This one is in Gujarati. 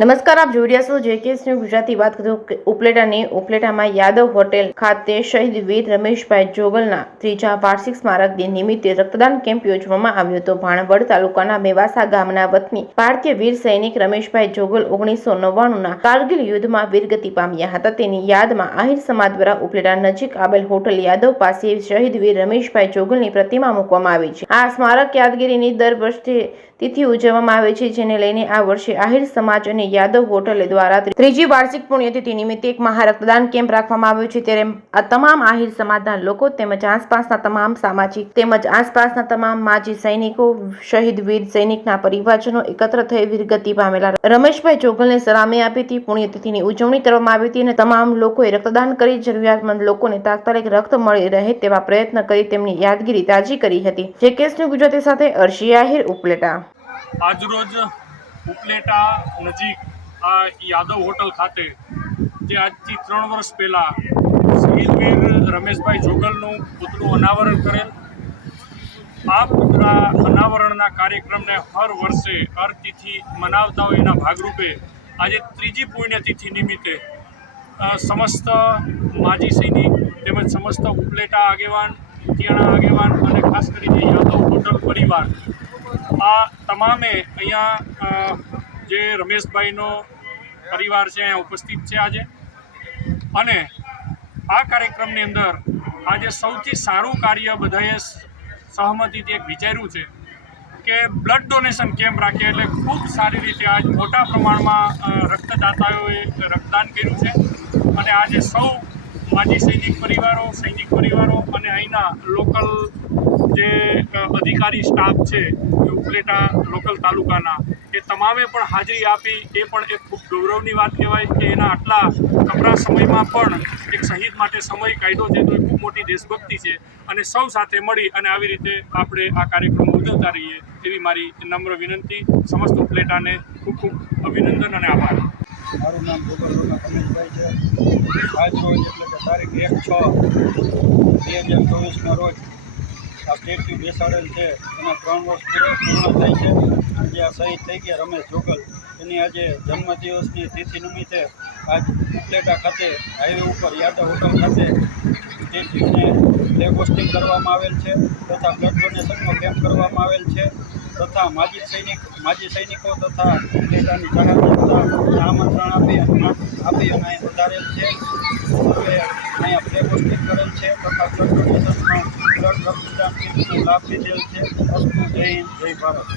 નમસ્કાર, આપ જોઈ રહ્યા છો જેકેએસ ન્યૂઝ ગુજરાતી. વાત કરું કે ઉપલેટામાં યાદવ હોટેલ ખાતે શહીદ વીર રમેશભાઈ જોગલના ત્રીજા વાર્ષિક સ્મારક દિન નિમિત્તે રક્તદાન કેમ્પ યોજવામાં આવ્યો હતો. ભાણવડ તાલુકાના મેવાસા ગામના વતની ભારતીય વીર સૈનિક રમેશભાઈ જોગલ 1999ના કારગિલ યુદ્ધમાં વીરગતિ પામ્યા હતા. તેની યાદમાં આહિર સમાજ દ્વારા ઉપલેટા નજીક આવેલ હોટલ યાદવ પાસે શહીદ વીર રમેશભાઈ જોગલની પ્રતિમા મૂકવામાં આવી છે. આ સ્મારક યાદગીરીની દર વર્ષે તિથિ ઉજવવામાં આવે છે, જેને લઈને આ વર્ષે આહિર સમાજ અને યાદવ હોટલ દ્વારા ત્રીજી વાર્ષિક પુણ્યતિથિ નિમિત્તે એક મહા રક્તદાન કેમ્પ રાખવામાં આવ્યો છે. ત્યારે આ તમામ આહિર સમાજના લોકો તેમજ આસપાસના તમામ સામાજિક તેમજ આસપાસના તમામ માજી સૈનિકો, શહીદ વીર સૈનિકના પરિવારજનો એકત્ર થઈ વીરગતિ પામેલા રમેશભાઈ જોગલને સલામી આપી હતી. પુણ્યતિથિની ઉજવણી કરવામાં આવી હતી અને તમામ લોકોએ રક્તદાન કરી જરૂરિયાતમંદ લોકોને તાત્કાલિક રક્ત મળી રહે તેવા પ્રયત્ન કરી તેમની યાદગીરી તાજી કરી હતી. જેકેએસ ન્યૂઝ ગુજરાતી સાથે અર્શી આહિર, ઉપલેટા. આજરોજ ઉપલેટા નજીક આ યાદવ હોટલ ખાતે જે આજથી 3 વર્ષ પહેલાં શહીદ વીર રમેશભાઈ જોગલનું પુતળું અનાવરણ કરેલ. આ પુતળા અનાવરણના કાર્યક્રમને હર વર્ષે હર તિથિ મનાવતા હોય એના ભાગરૂપે આજે ત્રીજી પુણ્યતિથિ નિમિત્તે સમસ્ત માજી સૈનિક તેમજ સમસ્ત ઉપલેટા આગેવાન, તિયાણા આગેવાન અને ખાસ કરીને યાદવ હોટલ પરિવાર આ તમામે અહીંયા જે રમેશભાઈનો પરિવાર છે અહીંયા ઉપસ્થિત છે આજે. અને આ કાર્યક્રમની અંદર આજે સૌથી સારું કાર્ય બધાએ સહમતિથી એક વિચાર્યું છે કે બ્લડ ડોનેશન કેમ્પ રાખીએ. એટલે ખૂબ સારી રીતે આજ મોટા પ્રમાણમાં રક્તદાતાઓએ રક્તદાન કર્યું છે. અને આજે સૌ માજી સૈનિક પરિવારો અને અહીંના લોકલ જે અધિકારી સ્ટાફ છે એ ઉપલેટા લોકલ તાલુકાના એ તમામે પણ હાજરી આપી. એ પણ એક ખૂબ ગૌરવની વાત કહેવાય કે એના આટલા કપરા સમયમાં પણ એક શહીદ માટે સમય કાઢ્યો છે, તો એ ખૂબ મોટી દેશભક્તિ છે. અને સૌ સાથે મળી અને આવી રીતે આપણે આ કાર્યક્રમ ઉજવતા રહીએ એવી મારી નમ્ર વિનંતી. સમસ્ત ઉપલેટાને ખૂબ ખૂબ અભિનંદન અને આભાર. મારું નામ જોગલ રમેશભાઈ છે. આજ રોજ એટલે કે તારીખ 1/6/2024ના રોજ આ સ્ટેચ્યુ બેસાડેલ છે. એના 3 વર્ષ પૂર્ણ થાય છે. આજે આ શહીદ થઈ ગયા રમેશ જોગલ, એની આજે જન્મદિવસની તિથિ નિમિત્તે આજ ઉપલેટા ખાતે હાઈવે ઉપર યાદવ હોટલ ખાતે સ્ટેચ્યુને ફ્લેગ હોસ્ટિંગ કરવામાં આવેલ છે તથા બ્લડ ડોનેશનનો કેમ્પ કરવામાં આવેલ છે તથા માજી સૈનિકો તથા ઉપલેટાની જનતા આમંત્રણ આપી અને અહીં વધારેલ છે. હવે અહીંયા ફ્લેગ હોસ્ટિંગ કરેલ છે તથા બ્લડ ડોનેશનનો બ્લડ રક્તદાન કેમ્પનો લાભ લીધેલ છે. જય હિન્દ, જય ભારત.